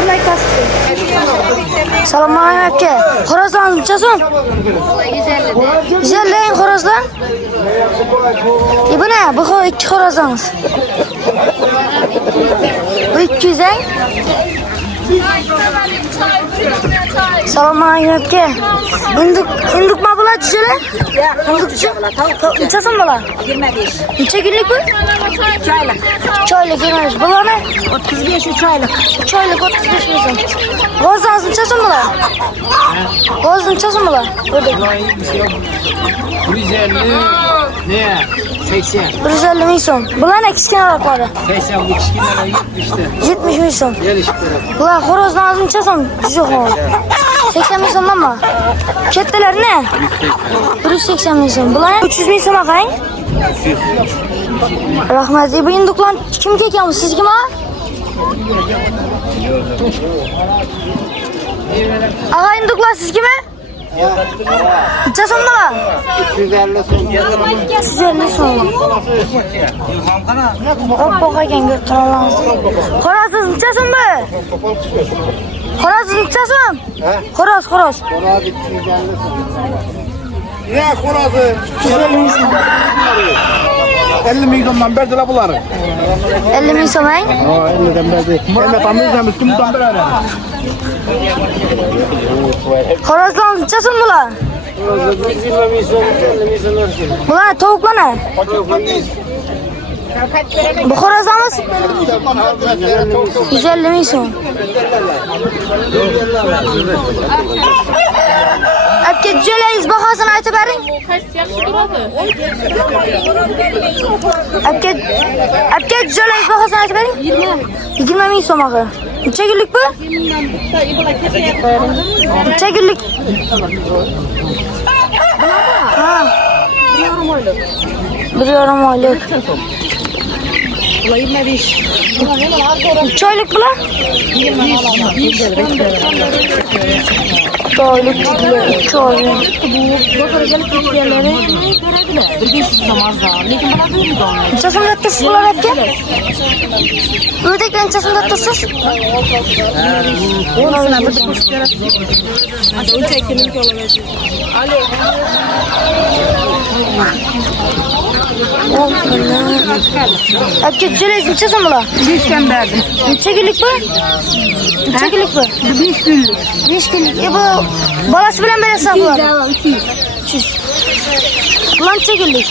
Kırlay kastı. Selamünaleyküm. Horozlarınız neçesin? 150 en horozlar. Bu ne? Bu 2 horozlarınız. Bu 200 en. Selamünaleyküm. Hinduk mu bular cüceler? Hindukçu. Neçesin bular? 25. Neçe günlük bu? 3 aylık. 3 aylık girmemiş. Bular ne? 35 3 aylık. 3 aylık 35 milyon. Gozlarınız neçesin bular? Goz neçesin bular? Burada. 150 ne? 80. 150 milyon. Bular ne kiçkin arakları? 80 bu kişilere 70'te. 70 milyon. Gelişip Bular horozlarınız neçesin? Cüce horoz. 80 milyon ama. Ketteler ne? 180 milyon. Bular ne? 300 milyon bakayım. Rahmet. Bu hinduklar kim kekemiz? Siz kim ha? Aha hinduklar siz kime? Neçesin bular? 250 son. 250 son. Hop bakayım götür Allah'ınızı. Horozsuz neçesin bu? Horozsuz neçesin? Horoz. Horoz 250 son. Ne horozu? 250 milyon. 50 milyondan verdiler bunları. 50 milyon lan. 50'den verdi. Mehmet amizemiz kimden beri? Horozlar neçesin bular? Horozu 120 milyon, 50 milyon versin. Bular tavuklar ne? Bu horozlarımız 150 milyon. Hep cüceleyiz bakasını ayıtı verin. Hep cüceleyiz bakasını ayıtı verin. 20 milyon bakı. Neçe günlük bu? Neçe günlük? Ha. 1,5 aylık. 25. 3 aylık bu lan? 2 aylık dediler, 3 aylık. Doktora gelip gittiklerleri görebilir. Bir geçiş zamazlar. Lekin bana böyle de olmuyor. Neçesini döktürsüz bular hep ki? Ördekler neçesini döktürsüz? Ondan bir de koşup yarasın. Hadi o çekinin ki olamayacak. Ali. Hep ki cüceleyiz neçesini bular? 5'ten verdim. Neçe günlük bu? Neçe günlük bu? 5 günlük. 5 günlük. Bu balası bilen böyle sağlar. 200. 300. Ulan neçe günlük?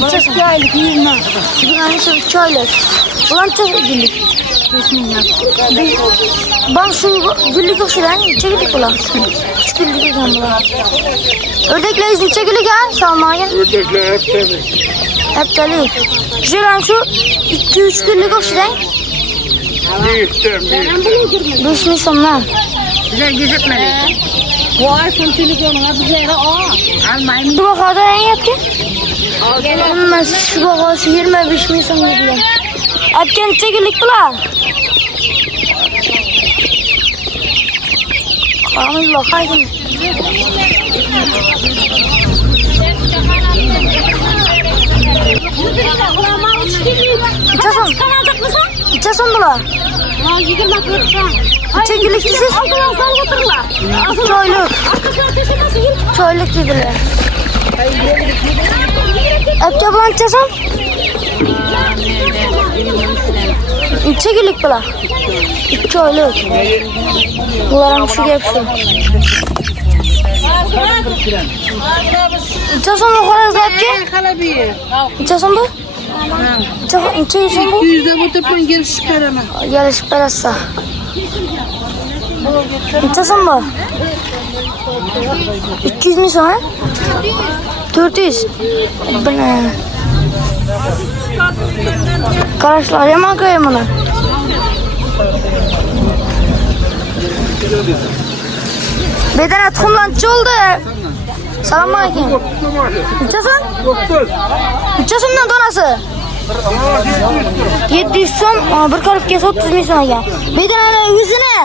Burası 2 aylık 20. Bir tanesi 3 aylık. Ulan neçe günlük? 5 milyon. Bak şu günlük yok şu lan. Neçe günlük ulan? 3 günlük yok bular. Ördekler neçe günlük ha? Salmaya. Ördekler hep temiz. Hep deli. Güzel şu 2-3 günlük yok şu lan. Büyükten. 5 milyon lan. Güzel gözetmeli. Bu iPhone telefonuna bize yere almayın. Şu bakada en yaptı. Ama şu bakada şu 25 milyon gidiyor. Hep neçe günlük bular. Karamız bakayım. İçesin. İçesin bular. Neçe günlük siz? 2 aylık. 2 aylık dediler. Hep bulan içesin? Neçe günlük bular? 2 aylık. Bularım şu hepsi. İçesin bu horozlar hep ki? İçesin bu? İçesin bu? Yüzde bu tepeden geliş vereme. Gelişip verese. İçesin bu? 200 mi sonra? 400. Bu ne? Karışlar yaman koyayım onu. Bedene tıkımlantıcı oldu. Selamünaleyküm. İçesin? İçesin donası. 700 so'm, bir ko'rib kelsa 30 ming so'm ekan. Bedana yuzini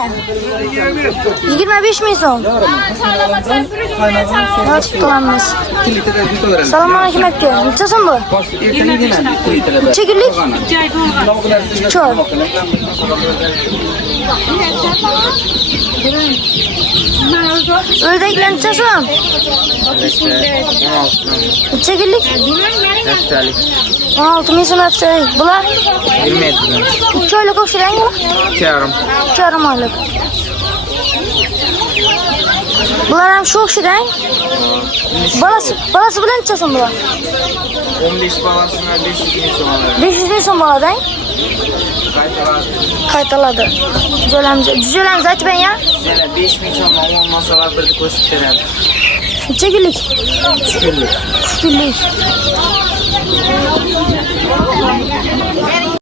25 ming so'm. Tutamiz. Assalomu alaykum aka. Necha so'm bu? Necha kunlik? 2 oy. Ördekler necha so'm? Necha kunlik? 16 ming so'm haftalik. Bular 2 oylik o'xshaydi. 2,5 oylik. Bular ham shu o'xshaydi. Balasi bilan necha so'm bular? 15 balasına 500 bin so'm oladi. 500 ming so'm bo'ladi. Qaytaladi. Jo'lamiz aytib bering ya. Yana 5 bin so'm olmasalar bir qo'shib beradi. Necha kunlik? 3 kunlik.